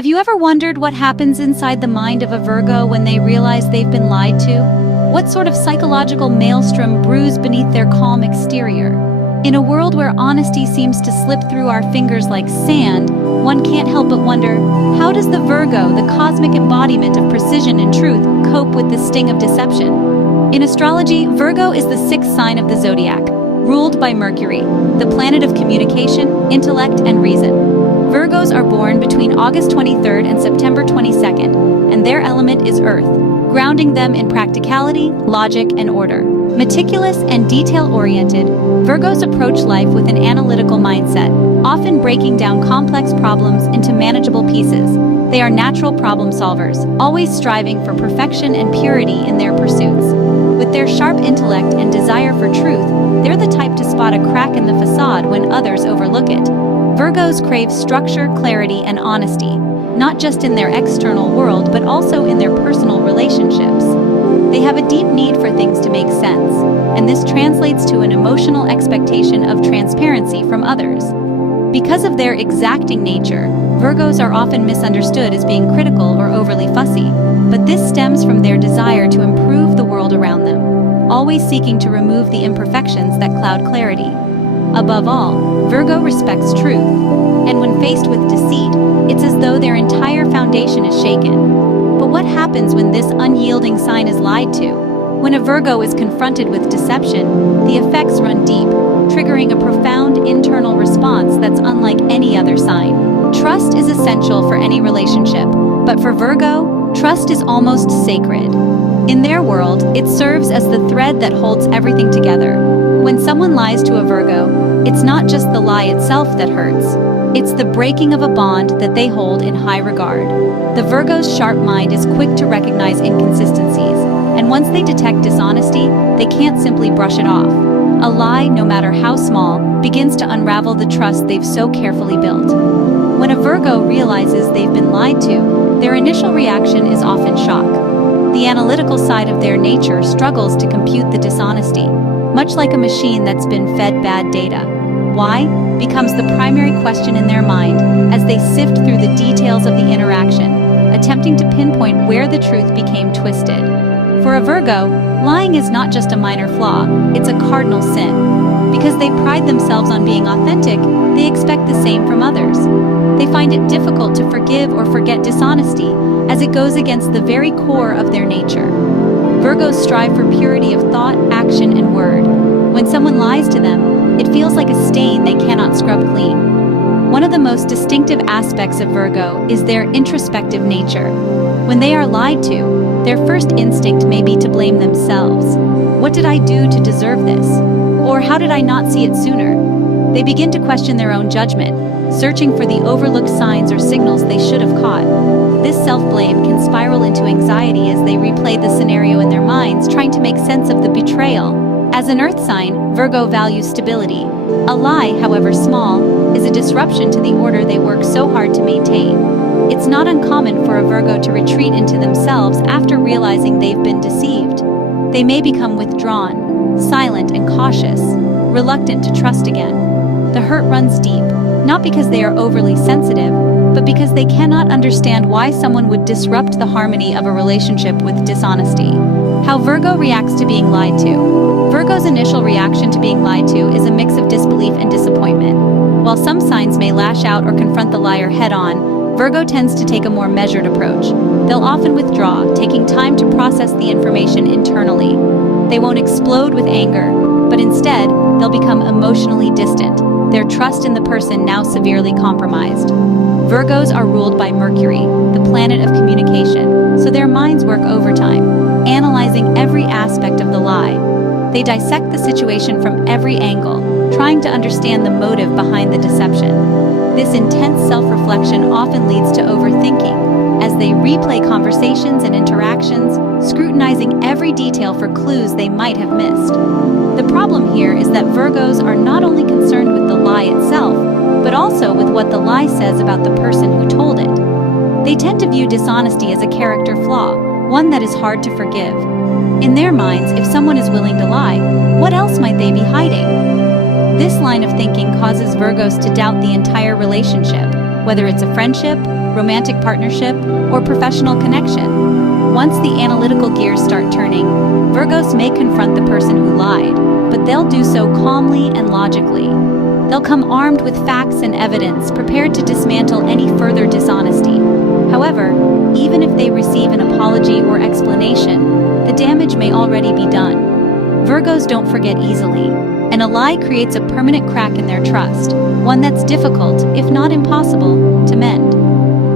Have you ever wondered what happens inside the mind of a Virgo when they realize they've been lied to? What sort of psychological maelstrom brews beneath their calm exterior? In a world where honesty seems to slip through our fingers like sand, one can't help but wonder, how does the Virgo, the cosmic embodiment of precision and truth, cope with the sting of deception? In astrology, Virgo is the sixth sign of the Zodiac, ruled by Mercury, the planet of communication, intellect, and reason. Virgos are born between August 23rd and September 22nd, and their element is earth, grounding them in practicality, logic, and order. Meticulous and detail-oriented, Virgos approach life with an analytical mindset, often breaking down complex problems into manageable pieces. They are natural problem solvers, always striving for perfection and purity in their pursuits. With their sharp intellect and desire for truth, they're the type to spot a crack in the facade when others overlook it. Virgos crave structure, clarity, and honesty, not just in their external world but also in their personal relationships. They have a deep need for things to make sense, and this translates to an emotional expectation of transparency from others. Because of their exacting nature, Virgos are often misunderstood as being critical or overly fussy, but this stems from their desire to improve the world around them, always seeking to remove the imperfections that cloud clarity. Above all, Virgo respects truth, and when faced with deceit, it's as though their entire foundation is shaken. But what happens when this unyielding sign is lied to? When a Virgo is confronted with deception, the effects run deep, triggering a profound internal response that's unlike any other sign. Trust is essential for any relationship, but for Virgo, trust is almost sacred. In their world, it serves as the thread that holds everything together. When someone lies to a Virgo, it's not just the lie itself that hurts. It's the breaking of a bond that they hold in high regard. The Virgo's sharp mind is quick to recognize inconsistencies, and once they detect dishonesty, they can't simply brush it off. A lie, no matter how small, begins to unravel the trust they've so carefully built. When a Virgo realizes they've been lied to, their initial reaction is often shock. The analytical side of their nature struggles to compute the dishonesty, much like a machine that's been fed bad data. Why? Becomes the primary question in their mind as they sift through the details of the interaction, attempting to pinpoint where the truth became twisted. For a Virgo, lying is not just a minor flaw, it's a cardinal sin. Because they pride themselves on being authentic, they expect the same from others. They find it difficult to forgive or forget dishonesty, as it goes against the very core of their nature. Virgos strive for purity of thought, action, and word. When someone lies to them, it feels like a stain they cannot scrub clean. One of the most distinctive aspects of Virgo is their introspective nature. When they are lied to, their first instinct may be to blame themselves. What did I do to deserve this? Or how did I not see it sooner? They begin to question their own judgment, searching for the overlooked signs or signals they should have caught. This self-blame can spiral into anxiety as they replay the scenario in their minds, trying to make sense of the betrayal. As an earth sign, Virgo values stability. A lie, however small, is a disruption to the order they work so hard to maintain. It's not uncommon for a Virgo to retreat into themselves after realizing they've been deceived. They may become withdrawn, silent and cautious, reluctant to trust again. The hurt runs deep, not because they are overly sensitive, but because they cannot understand why someone would disrupt the harmony of a relationship with dishonesty. How Virgo reacts to being lied to. Virgo's initial reaction to being lied to is a mix of disbelief and disappointment. While some signs may lash out or confront the liar head-on, Virgo tends to take a more measured approach. They'll often withdraw, taking time to process the information internally. They won't explode with anger, but instead, they'll become emotionally distant, their trust in the person now severely compromised. Virgos are ruled by Mercury, the planet of communication, so their minds work overtime, analyzing every aspect of the lie. They dissect the situation from every angle, trying to understand the motive behind the deception. This intense self-reflection often leads to overthinking, as they replay conversations and interactions, scrutinizing every detail for clues they might have missed. The problem here is that Virgos are not only concerned with the lie itself, but also with what the lie says about the person who told it. They tend to view dishonesty as a character flaw, one that is hard to forgive. In their minds, if someone is willing to lie, what else might they be hiding? This line of thinking causes Virgos to doubt the entire relationship, whether it's a friendship, romantic partnership, or professional connection. Once the analytical gears start turning, Virgos may confront the person who lied, but they'll do so calmly and logically. They'll come armed with facts and evidence, prepared to dismantle any further dishonesty. However, even if they receive an apology or explanation, the damage may already be done. Virgos don't forget easily, and a lie creates a permanent crack in their trust, one that's difficult, if not impossible, to mend.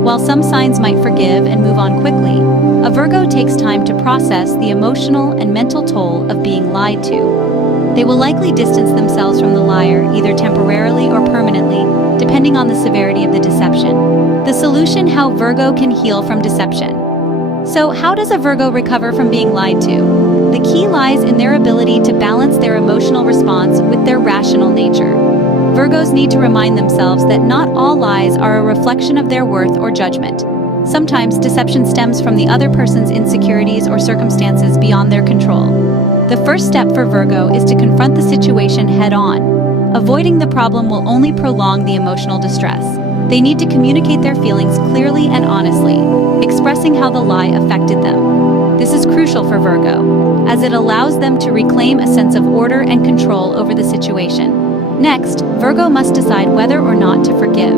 While some signs might forgive and move on quickly, a Virgo takes time to process the emotional and mental toll of being lied to. They will likely distance themselves from the liar, either temporarily or permanently, depending on the severity of the deception. The solution: how Virgo can heal from deception. So, how does a Virgo recover from being lied to? The key lies in their ability to balance their emotional response with their rational nature. Virgos need to remind themselves that not all lies are a reflection of their worth or judgment. Sometimes deception stems from the other person's insecurities or circumstances beyond their control. The first step for Virgo is to confront the situation head-on. Avoiding the problem will only prolong the emotional distress. They need to communicate their feelings clearly and honestly, expressing how the lie affected them. This is crucial for Virgo, as it allows them to reclaim a sense of order and control over the situation. Next, Virgo must decide whether or not to forgive.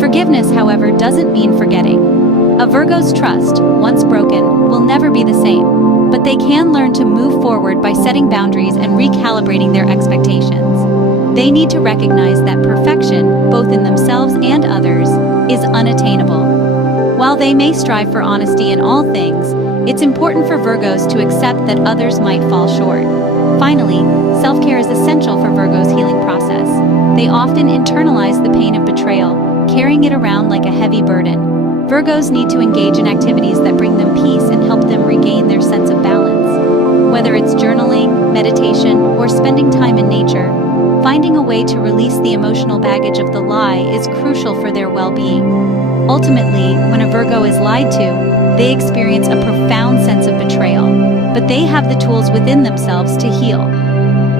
Forgiveness, however, doesn't mean forgetting. A Virgo's trust, once broken, will never be the same, but they can learn to move forward by setting boundaries and recalibrating their expectations. They need to recognize that perfection, both in themselves and others, is unattainable. While they may strive for honesty in all things, it's important for Virgos to accept that others might fall short. Finally, self-care is essential for Virgo's healing process. They often internalize the pain of betrayal, carrying it around like a heavy burden. Virgos need to engage in activities that bring them peace and help them regain their sense of balance. Whether it's journaling, meditation, or spending time in nature, finding a way to release the emotional baggage of the lie is crucial for their well-being. Ultimately, when a Virgo is lied to, they experience a profound sense of betrayal, but they have the tools within themselves to heal.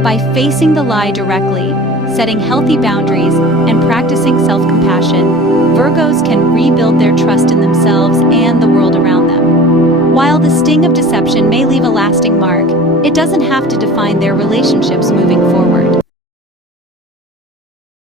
By facing the lie directly, setting healthy boundaries, and practicing self-compassion, Virgos can rebuild their trust in themselves and the world around them. While the sting of deception may leave a lasting mark, it doesn't have to define their relationships moving forward.